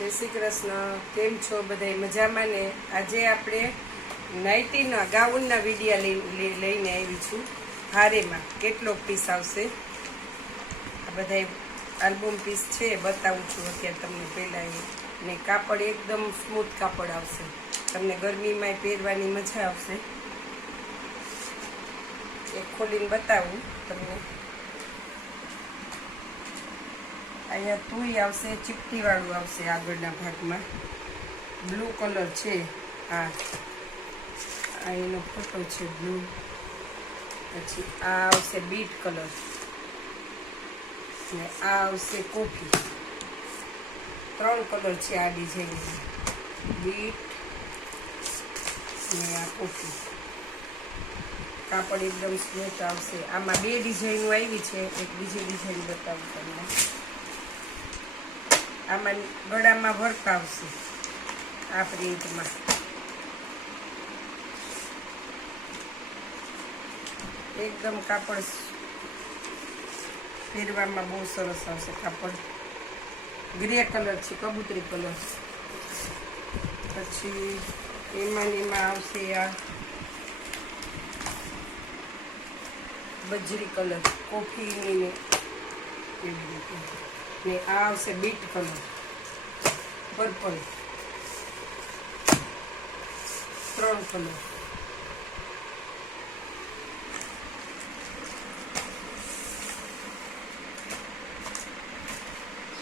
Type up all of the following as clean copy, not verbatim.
જય શ્રી કૃષ્ણ. કેમ છો બધાય? મજામાં ને? આજે આપણે નાઇટીના ગાઉનના વિડીયા લઈને આવી છું. હારેમાં કેટલો પીસ આવશે આ બધા આલ્બમ પીસ છે, બતાવું છું અત્યારે તમને પહેલાં. ને કાપડ એકદમ સ્મૂથ કાપડ આવશે, તમને ગરમીમાં પહેરવાની મજા આવશે. એક ખોલીને બતાવું તમને. અહીંયા તુંય આવશે, ચીપટી વાળું આવશે આગળના ભાગમાં. બ્લુ કલર છે, આ એનો ફોટો છે બ્લુ. પછી આ આવશે બીટ કલર ને આ આવશે કોફી. 3 કલર છે આ ડિઝાઇન, બીટ ને આ કોફી. કાપડ એકદમ સ્મૂથ આવશે. આમાં 2 ડિઝાઇનો આવી છે, એક બીજી ડિઝાઇન બતાવું તમને. આમાં ગળામાં વર્ક આવશે આ પ્રિન્ટમાં. એકદમ કાપડ પહેરવામાં બહુ સરસ આવશે. કાપડ ગ્રે કલર છે, કબૂતરી કલર. પછી એમાં આવશે આ બજરી કલર, કોફીની ને એવી રીતે. ને આ આવશે બીટ કલર, પર્પલ. 3 કલર.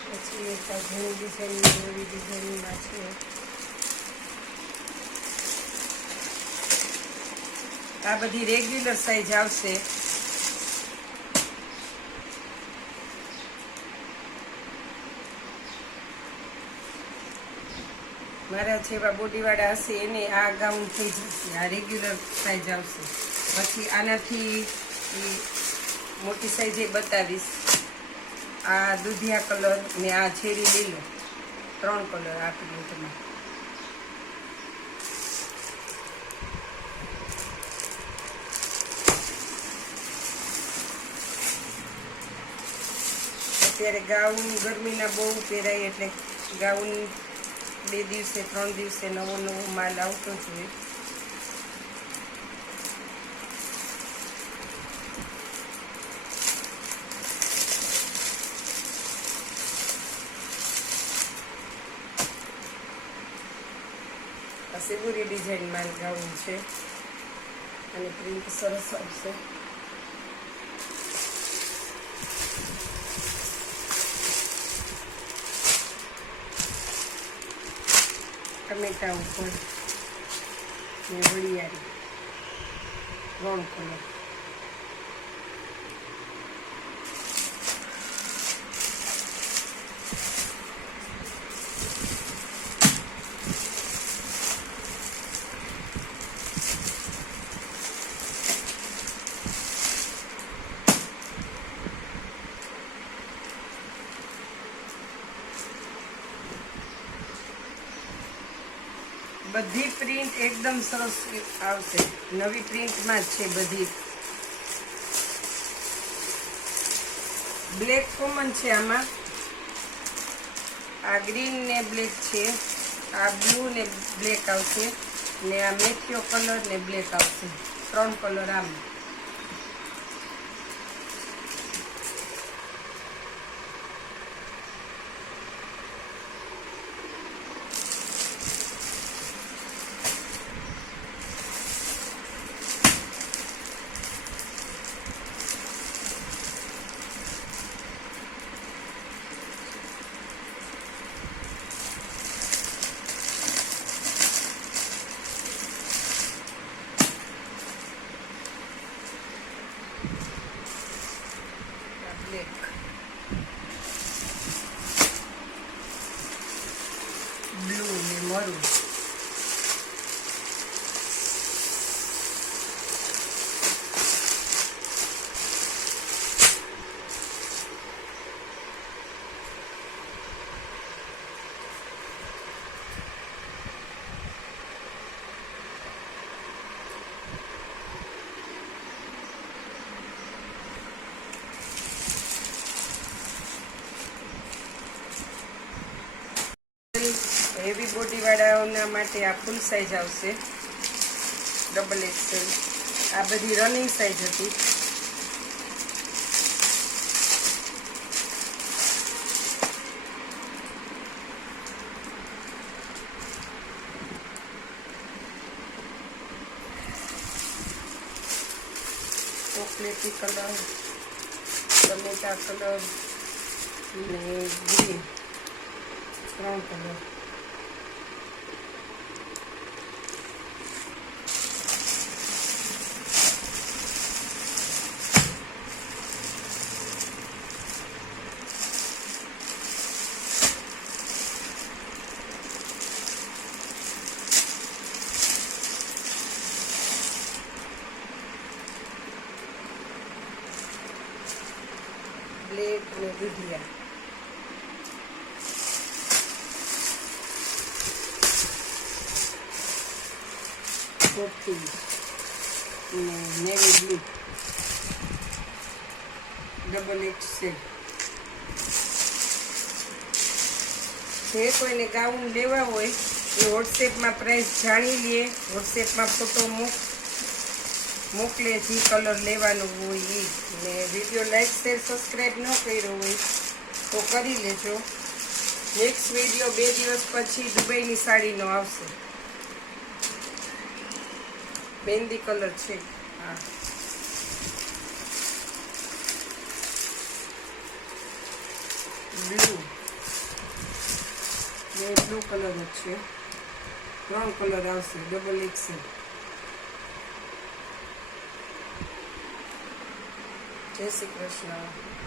પછી એક ઘણી ડિઝાઇન, એવી ડિઝાઇનમાં છે. આ બધી રેગ્યુલર સાઈઝ આવશે. મારા જેવા બોડીવાળા હશે એને આ ગાઉન થઈ જશે. આ રેગ્યુલર સાઈઝ આવશે. પછી આનાથી મોટી સાઈઝ એ બતાવીશ. આ દૂધિયા કલર ને આ ચેરી લીલો, 3 કલર આપી તમે. અત્યારે ગાઉન ગરમીના બહુ પહેરાય, એટલે ગાઉન 2 દિવસે 3 દિવસે નવો માલ આવતો જોઈએ. આ સેબુરી ડિઝાઇન માલ ગાઉન છે અને પ્રિન્ટ સરસ આવશે. ટમેટા ઉપર ને વળિયારી, 3 કલર. બધી પ્રિન્ટ એકદમ સરસ આવશે, નવી પ્રિન્ટમાં જ છે બધી. બ્લેક કોમન છે આમાં. આ ગ્રીન ને બ્લેક છે, આ બ્લુ ને બ્લેક આવશે, ને આ મેથિયો કલર ને બ્લેક આવશે. 3 કલર આમાં. બોડીવાળાઓના માટે આ ફૂલ સાઇઝ આવશે, ડબલ એક્સેલ. આ બધી રનિંગ સાઇઝ હતી. ચોકલેટી કલર, ટમેટા કલર ને ગ્રીન, 3 કલર. બ્લેક અને દૂધિયા. કોફી અને નેવી બ્લુ, ડબલ એક્સેલ. જે કોઈને ગાઉન લેવા હોય એ વોટ્સએપમાં પ્રાઇસ જાણી લે, વોટ્સએપમાં ફોટો મોકલે, જે કલર લેવાનું હોય એ. ને વિડીયો લાઈક શેર સબસ્ક્રાઈબ ન કર્યો હોય તો કરી લેજો. નેક્સ્ટ વિડીયો 2 દિવસ પછી દુબઈની સાડીનો આવશે. મહેંદી કલર છે. હા, બ્લુ, બ્લુ કલર જ છે. 3 કલર આવશે, ડબલ એક્સેલ. જય શ્રી કૃષ્ણ.